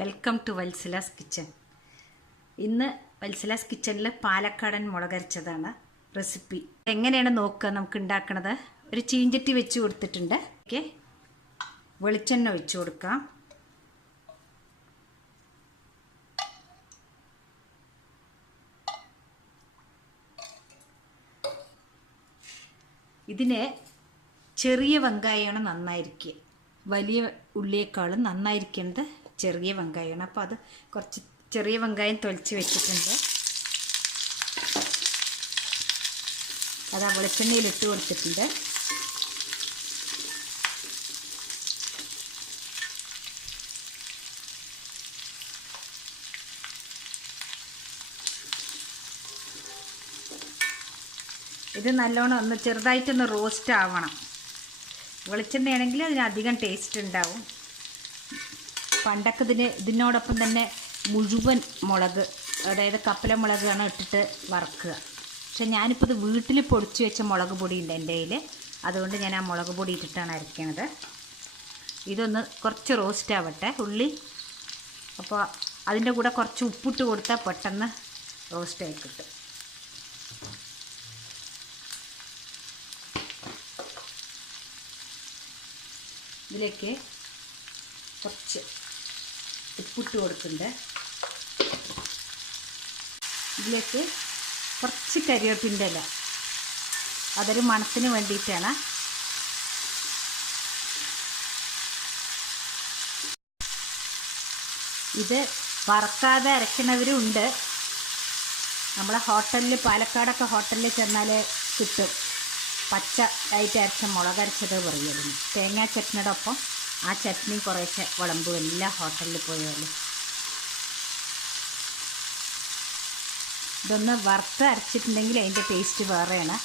Welcome to Valsala's kitchen. ഇന്ന് വത്സലാസ് കിച്ചണിൽ പാലക്കാടൻ മുളകരച്ചതാണ് റെസിപ്പി. എങ്ങനെയാണ് നോക്കുക നമുക്ക് ഉണ്ടാക്കണത്. ഒരു ചീഞ്ചട്ടി വെച്ച് കൊടുത്തിട്ടുണ്ട്. ഓക്കെ, വെളിച്ചെണ്ണ ഒഴിച്ചു കൊടുക്കാം. ഇതിന് ചെറിയ വെങ്കായമാണ് നന്നായിരിക്കുക. വലിയ ഉള്ളിയേക്കാളും നന്നായിരിക്കേണ്ടത് ചെറിയ വെങ്കായമാണ്. അപ്പോൾ അത് കുറച്ച് ചെറിയ വെങ്കായം തൊലിച്ച് വെച്ചിട്ടുണ്ട്. അത് ആ വെളിച്ചെണ്ണയിൽ ഇട്ട് കൊടുത്തിട്ടുണ്ട്. ഇത് നല്ലോണം ഒന്ന് ചെറുതായിട്ടൊന്ന് റോസ്റ്റ് ആവണം. വെളിച്ചെണ്ണയാണെങ്കിൽ അതിനധികം ടേസ്റ്റ് ഉണ്ടാവും. പണ്ടൊക്കെ ഇതിനോടൊപ്പം തന്നെ മുഴുവൻ മുളക്, അതായത് കപ്പല മുളകാണ് ഇട്ടിട്ട് വറക്കുക. പക്ഷെ ഞാനിപ്പോൾ ഇത് വീട്ടിൽ പൊടിച്ച് വെച്ച മുളക് പൊടി ഉണ്ട് എൻ്റെ കയ്യിൽ. അതുകൊണ്ട് ഞാൻ ആ മുളക് പൊടി ഇട്ടിട്ടാണ് അരയ്ക്കുന്നത്. ഇതൊന്ന് കുറച്ച് റോസ്റ്റ് ആവട്ടെ ഉള്ളി. അപ്പോൾ അതിൻ്റെ കൂടെ കുറച്ച് ഉപ്പിട്ട് കൊടുത്താൽ പെട്ടെന്ന് റോസ്റ്റായി കിട്ടും. ഇതിലേക്ക് കുറച്ച് ഉപ്പിട്ട് കൊടുക്കുന്നുണ്ട്. ഇതിലേക്ക് കുറച്ച് കരിവേപ്പിൻ്റെ ഇല, അതൊരു മണത്തിന് വേണ്ടിയിട്ടാണ്. ഇത് വറക്കാതെ അരയ്ക്കണവരും ഉണ്ട്. നമ്മളെ ഹോട്ടലിൽ, പാലക്കാടൊക്കെ ഹോട്ടലിൽ ചെന്നാൽ കിട്ടും. പച്ച ആയിട്ട് അരച്ച മുളകരച്ചത് പറയുമായിരുന്നു. തേങ്ങാ ചട്നിയുടെ ഒപ്പം ആ ചട്നി കുറേശ്ശെ വിളമ്പും എല്ലാ ഹോട്ടലിൽ പോയാലും. ഇതൊന്ന് വറുത്ത് അരച്ചിട്ടുണ്ടെങ്കിൽ അതിൻ്റെ ടേസ്റ്റ് വേറെയാണ്.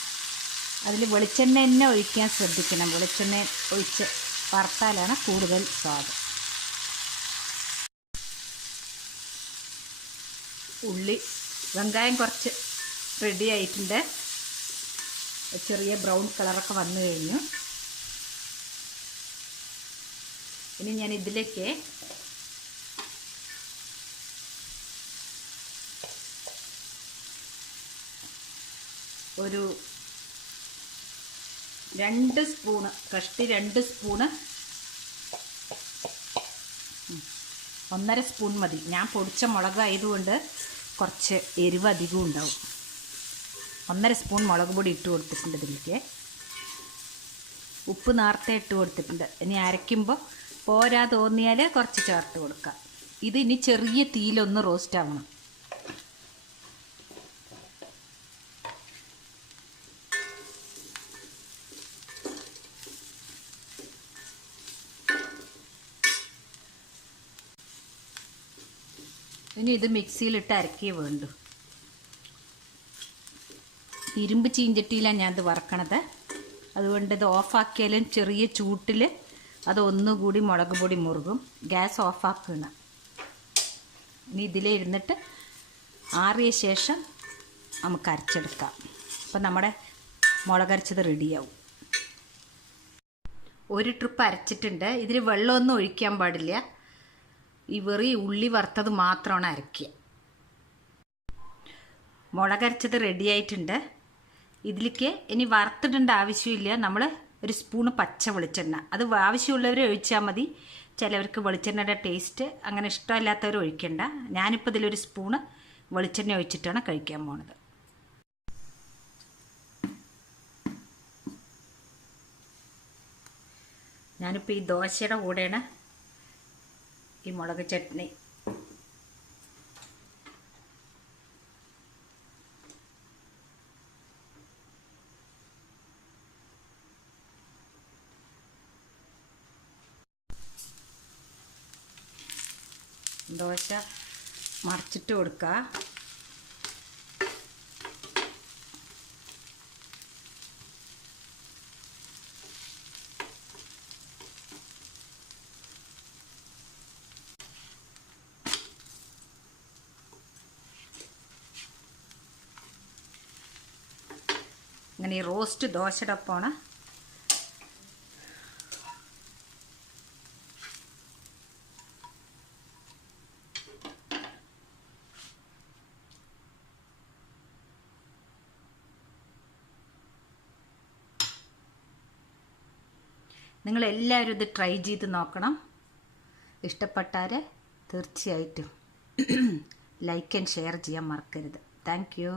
അതിൽ വെളിച്ചെണ്ണ തന്നെ ഒഴിക്കാൻ ശ്രദ്ധിക്കണം. വെളിച്ചെണ്ണ ഒഴിച്ച് വറുത്താലാണ് കൂടുതൽ സ്വാദ്. ഉള്ളി, വെങ്കായം കുറച്ച് റെഡി ആയിട്ടുണ്ട്. ചെറിയ ബ്രൗൺ കളറൊക്കെ വന്നു കഴിഞ്ഞു. ഇനി ഞാൻ ഇതിലേക്ക് ഒരു 2 സ്പൂണ്, കഷ്ടി 2 സ്പൂണ്, 1.5 സ്പൂൺ മതി. ഞാൻ പൊടിച്ച മുളകായതുകൊണ്ട് കുറച്ച് എരിവ് അധികം ഉണ്ടാവും. 1.5 സ്പൂൺ മുളക് പൊടി ഇട്ട് കൊടുത്തിട്ടുണ്ട്. ഇതിലേക്ക് ഉപ്പ് നേരത്തെ ഇട്ട് കൊടുത്തിട്ടുണ്ട്. ഇനി അരയ്ക്കുമ്പോൾ പോരാ തോന്നിയാൽ കുറച്ച് ചേർത്ത് കൊടുക്കാം. ഇത് ഇനി ചെറിയ തീയിലൊന്ന് റോസ്റ്റ് ആവണം. ഇനി ഇത് മിക്സിയിലിട്ട് അരക്കേ വേണ്ടു. ഇരുമ്പ് ചീഞ്ചട്ടിയിലാണ് ഞാനത് വറക്കണത്. അതുകൊണ്ട് ഇത് ഓഫാക്കിയാലും ചെറിയ ചൂട്ടിൽ അത് ഒന്നുകൂടി മുളക് പൊടി മുറുകും. ഗ്യാസ് ഓഫാക്കണം. ഇനി ഇതിലിരുന്നിട്ട് ആറിയ ശേഷം നമുക്ക് അരച്ചെടുക്കാം. അപ്പം നമ്മുടെ മുളകരച്ചത് റെഡിയാവും. ഒരു ട്രിപ്പ് അരച്ചിട്ടുണ്ട്. ഇതിൽ വെള്ളമൊന്നും ഒഴിക്കാൻ പാടില്ല. ഈ വെറി ഉള്ളി വറുത്തത് മാത്രമാണ് അരയ്ക്കുക. മുളകരച്ചത് റെഡിയായിട്ടുണ്ട്. ഇതിലേക്ക് ഇനി വറുത്തിടേണ്ട ആവശ്യമില്ല. നമ്മൾ ഒരു സ്പൂണ് പച്ച വെളിച്ചെണ്ണ, അത് ആവശ്യമുള്ളവർ ഒഴിച്ചാൽ മതി. ചിലവർക്ക് വെളിച്ചെണ്ണയുടെ ടേസ്റ്റ് അങ്ങനെ ഇഷ്ടമല്ലാത്തവർ ഒഴിക്കണ്ട. ഞാനിപ്പോൾ ഇതിലൊരു സ്പൂണ് വെളിച്ചെണ്ണ ഒഴിച്ചിട്ടാണ് കഴിക്കാൻ പോണത്. ഞാനിപ്പോൾ ഈ ദോശയുടെ കൂടെയാണ് ഈ മുളക് ചട്നി. ദോശ മറിച്ചിട്ട് കൊടുക്കുക. അങ്ങനെ ഈ റോസ്റ്റ് ദോശയുടെ ഒപ്പമാണ് നിങ്ങളെല്ലാവരും ഇത് ട്രൈ ചെയ്ത് നോക്കണം. ഇഷ്ടപ്പെട്ടാൽ തീർച്ചയായിട്ടും ലൈക്ക് ആൻഡ് ഷെയർ ചെയ്യാൻ മറക്കരുത്. Thank you.